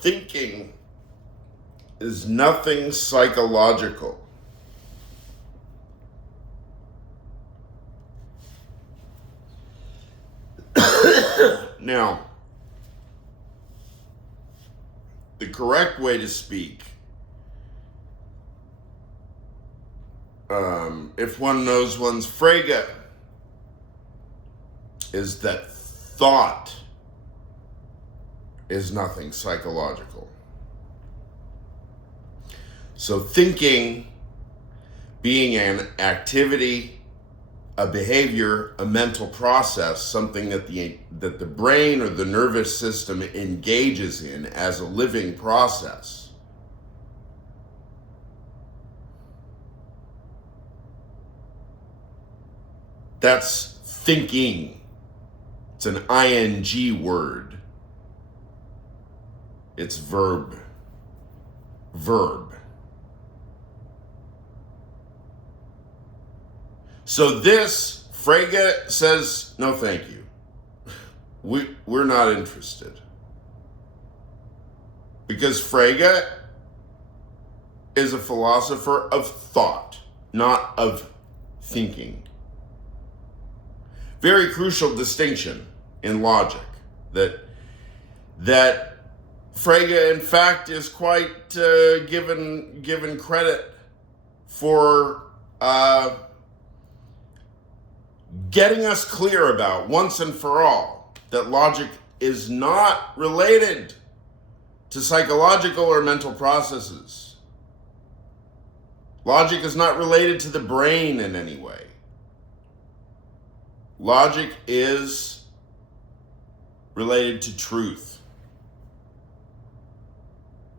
Thinking is nothing psychological. Now, the correct way to speak, if one knows one's Frege, is that thought is nothing psychological. So thinking being an activity, a behavior, a mental process, something that the brain or the nervous system engages in as a living process. That's thinking. It's an ing word. It's verb. So this, Frege says, no thank you. We're not interested. Because Frege is a philosopher of thought, not of thinking. Very crucial distinction in logic, that Frege, in fact, is quite given credit for getting us clear about once and for all that logic is not related to psychological or mental processes. Logic is not related to the brain in any way. Logic is related to truth.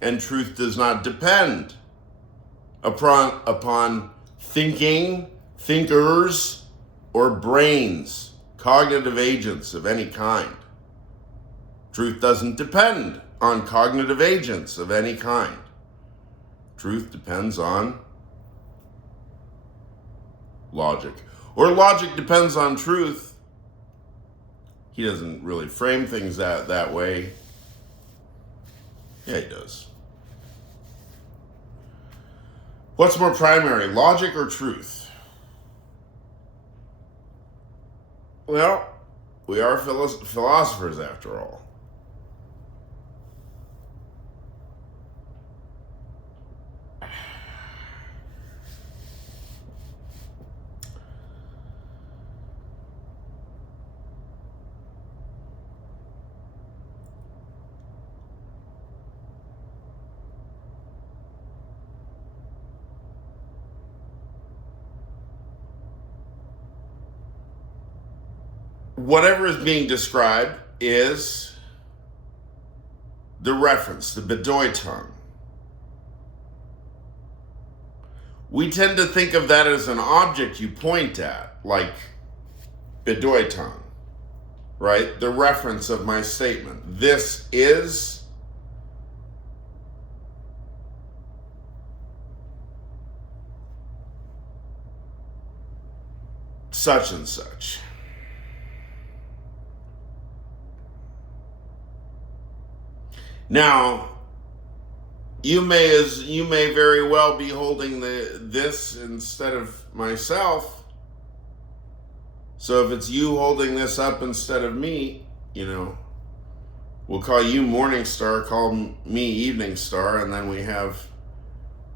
And truth does not depend upon thinking, thinkers, or brains, cognitive agents of any kind. Truth doesn't depend on cognitive agents of any kind. Truth depends on logic. Or logic depends on truth. He doesn't really frame things that way. Yeah, he does. What's more primary, logic or truth? Well, we are philosophers after all. Whatever is being described is the reference, the Bedeutung. We tend to think of that as an object you point at, like Bedeutung, right? The reference of my statement. This is such and such. Now, you may very well be holding this instead of myself. So if it's you holding this up instead of me, we'll call you Morning Star, call me Evening Star, and then we have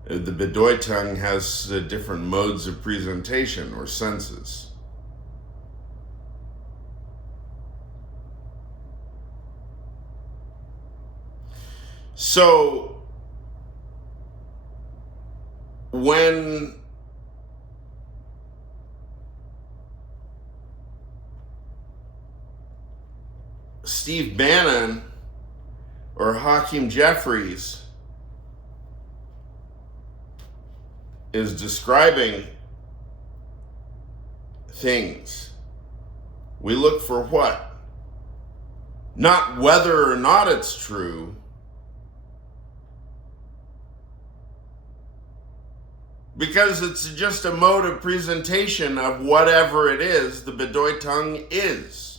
the Bedeutung has different modes of presentation or senses. So, when Steve Bannon or Hakeem Jeffries is describing things. We look for what? Not whether or not it's true, because it's just a mode of presentation of whatever it is the Bedeutung is.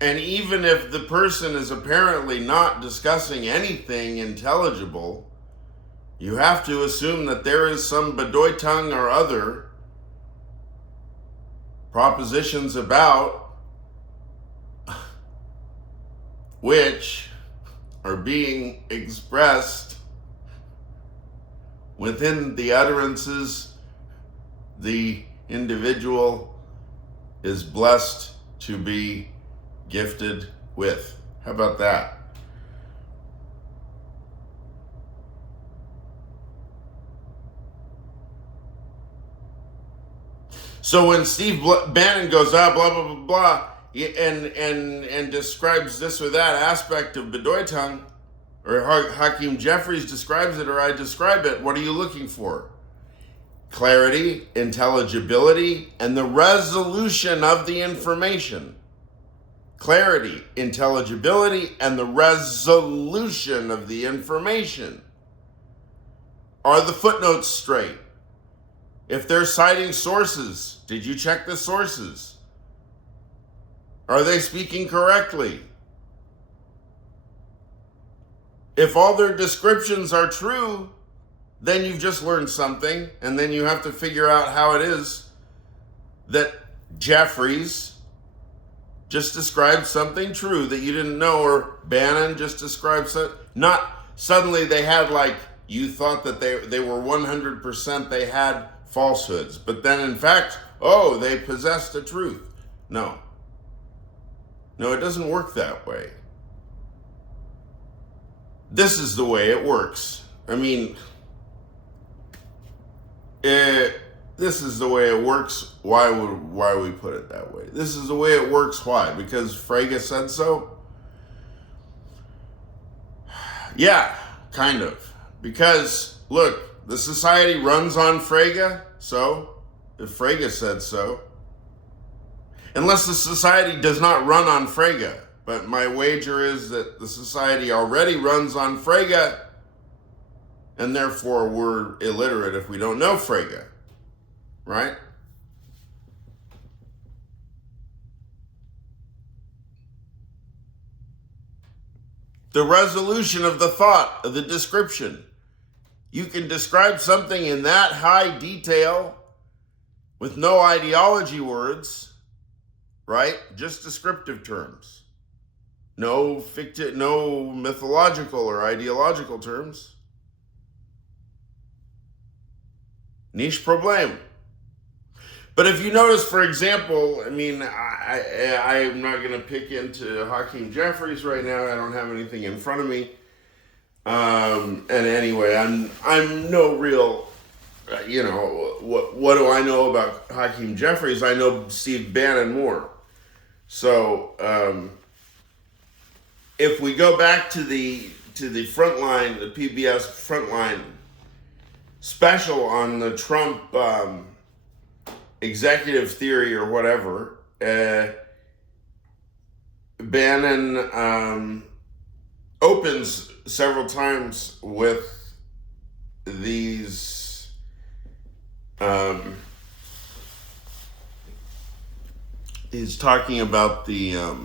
And even if the person is apparently not discussing anything intelligible, you have to assume that there is some Bedeutung or other propositions about which are being expressed within the utterances the individual is blessed to be gifted with. How about that? So when Steve Bannon goes out, blah, blah, blah, blah, and describes this or that aspect of Bedeutung, or Hakeem Jeffries describes it, or I describe it, what are you looking for? Clarity, intelligibility, and the resolution of the information. Clarity, intelligibility, and the resolution of the information. Are the footnotes straight? If they're citing sources, did you check the sources? Are they speaking correctly? If all their descriptions are true, then you've just learned something, and then you have to figure out how it is that Jeffries just described something true that you didn't know, or Bannon just described something. Not suddenly they had, like, you thought that they were 100%, they had falsehoods, but then in fact, oh, they possessed a truth. No, it doesn't work that way. This is the way it works. I mean, this is the way it works. Why we put it that way? This is the way it works. Why? Because Frege said so? Yeah, kind of. Because, look, the society runs on Frege, so if Frege said so. Unless the society does not run on Frege. But my wager is that the society already runs on Frege, and therefore we're illiterate if we don't know Frege, right? The resolution of the thought, of the description. You can describe something in that high detail with no ideology words, right? Just descriptive terms. No mythological or ideological terms. Niche problem. But if you notice, for example, I mean, I'm not going to pick into Hakeem Jeffries right now. I don't have anything in front of me. And anyway, I'm no real, what do I know about Hakeem Jeffries? I know Steve Bannon more. So, if we go back to the Frontline, the PBS Frontline special on the Trump executive theory or whatever, Bannon opens several times with these he's talking about the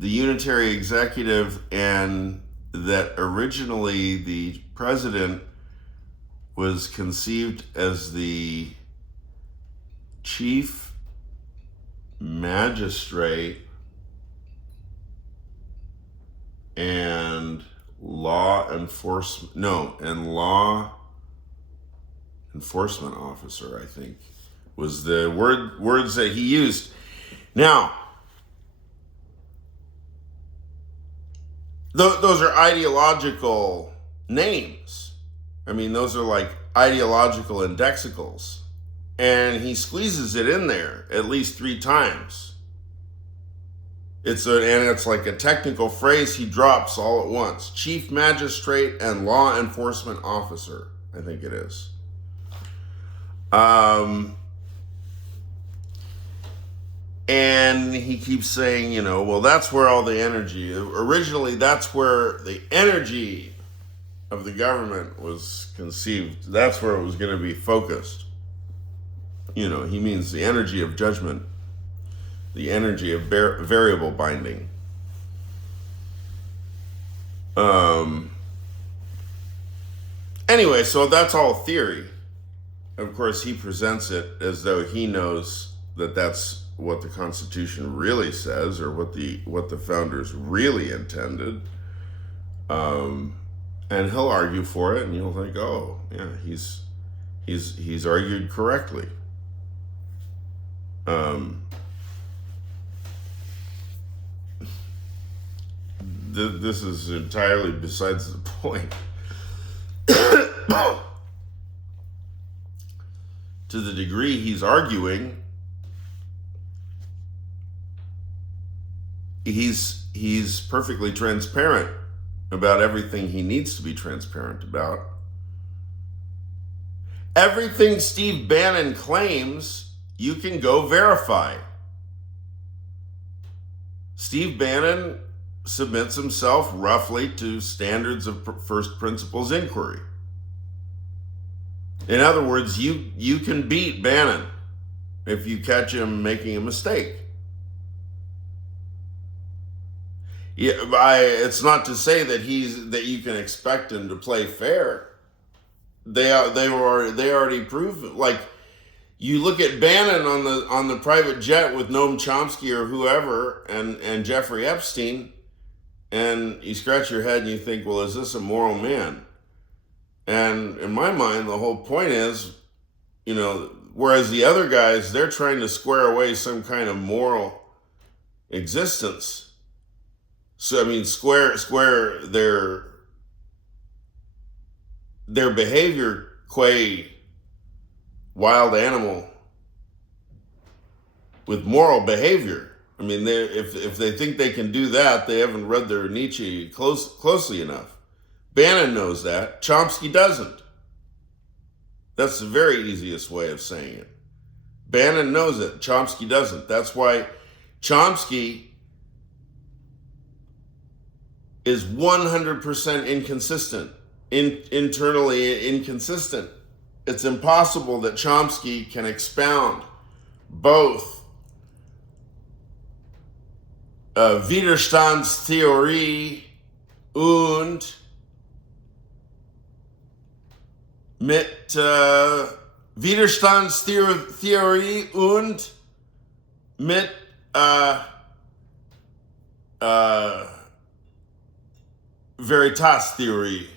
unitary executive, and that originally the president was conceived as the chief magistrate and law enforcement officer, I think, was the words that he used. Now, those are ideological names. I mean, those are like ideological indexicals. And he squeezes it in there at least 3 times. It's like a technical phrase he drops all at once. Chief Magistrate and Law Enforcement Officer, I think it is. And he keeps saying, well, that's where all the energy, originally that's where the energy of the government was conceived. That's where it was going to be focused. He means the energy of judgment, the energy of variable binding. Anyway, so that's all theory. Of course, he presents it as though he knows that that's what the Constitution really says, or what the founders really intended. And he'll argue for it, and you'll think, oh, yeah, he's argued correctly. This is entirely besides the point. To the degree he's arguing, he's perfectly transparent about everything he needs to be transparent about. Everything Steve Bannon claims, you can go verify. Steve Bannon submits himself roughly to standards of first principles inquiry. In other words, you can beat Bannon if you catch him making a mistake. Yeah, it's not to say that you can expect him to play fair. They already proved it. Like, you look at Bannon on the private jet with Noam Chomsky or whoever and Jeffrey Epstein, and you scratch your head and you think, well, is this a moral man? And in my mind, the whole point is, whereas the other guys, they're trying to square away some kind of moral existence. So, I mean, square their behavior qua wild animal with moral behavior. I mean, if they think they can do that, they haven't read their Nietzsche closely enough. Bannon knows that. Chomsky doesn't. That's the very easiest way of saying it. Bannon knows it. Chomsky doesn't. That's why Chomsky is 100% inconsistent, internally inconsistent. It's impossible that Chomsky can expound both Widerstandstheorie und mit Widerstandstheorie und mit Veritas-Theorie.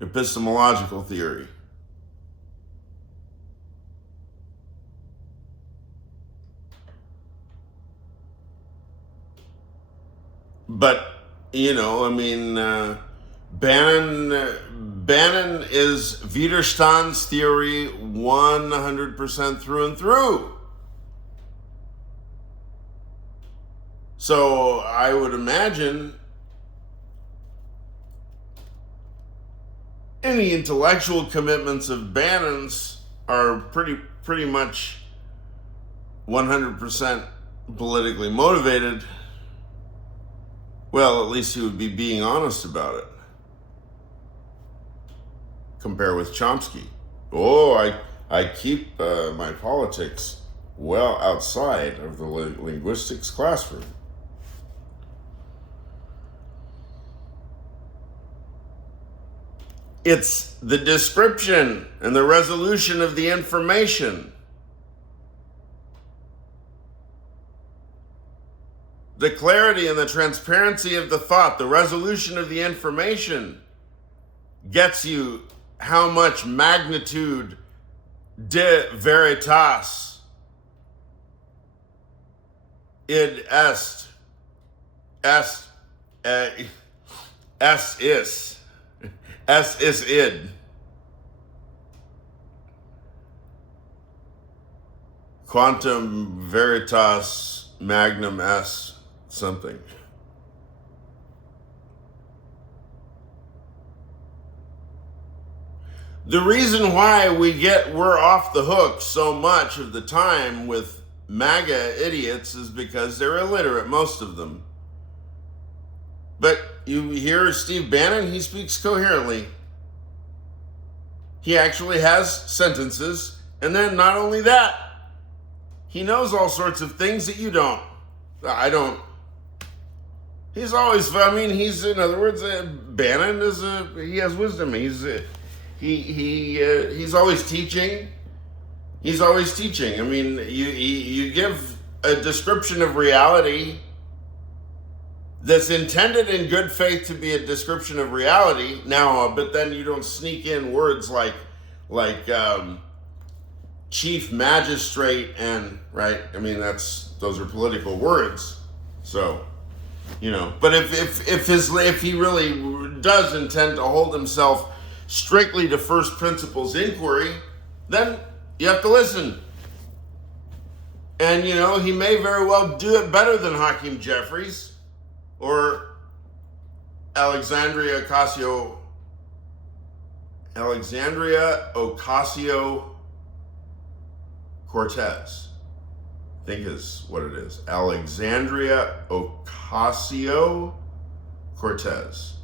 Epistemological theory. But, Bannon is Widerstandstheorie 100% through and through. So I would imagine any intellectual commitments of Bannon's are pretty much 100% politically motivated. Well, at least he would be being honest about it. Compare with Chomsky. Oh, I keep my politics well outside of the linguistics classroom. It's the description and the resolution of the information. The clarity and the transparency of the thought, the resolution of the information gets you how much magnitude de veritas id est is id. Quantum Veritas Magnum S something. The reason why we're off the hook so much of the time with MAGA idiots is because they're illiterate, most of them. But you hear Steve Bannon, he speaks coherently. He actually has sentences, and then not only that, he knows all sorts of things that you don't. I don't. He's always, he's, in other words, Bannon he has wisdom. He's always teaching. He's always teaching. I mean, you give a description of reality that's intended in good faith to be a description of reality now, but then you don't sneak in words like chief magistrate and, right? I mean, those are political words. So, but if he really does intend to hold himself strictly to first principles inquiry, then you have to listen. And, he may very well do it better than Hakeem Jeffries or Alexandria Ocasio-Cortez. I think is what it is. Alexandria Ocasio-Cortez.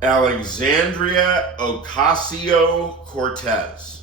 Alexandria Ocasio-Cortez.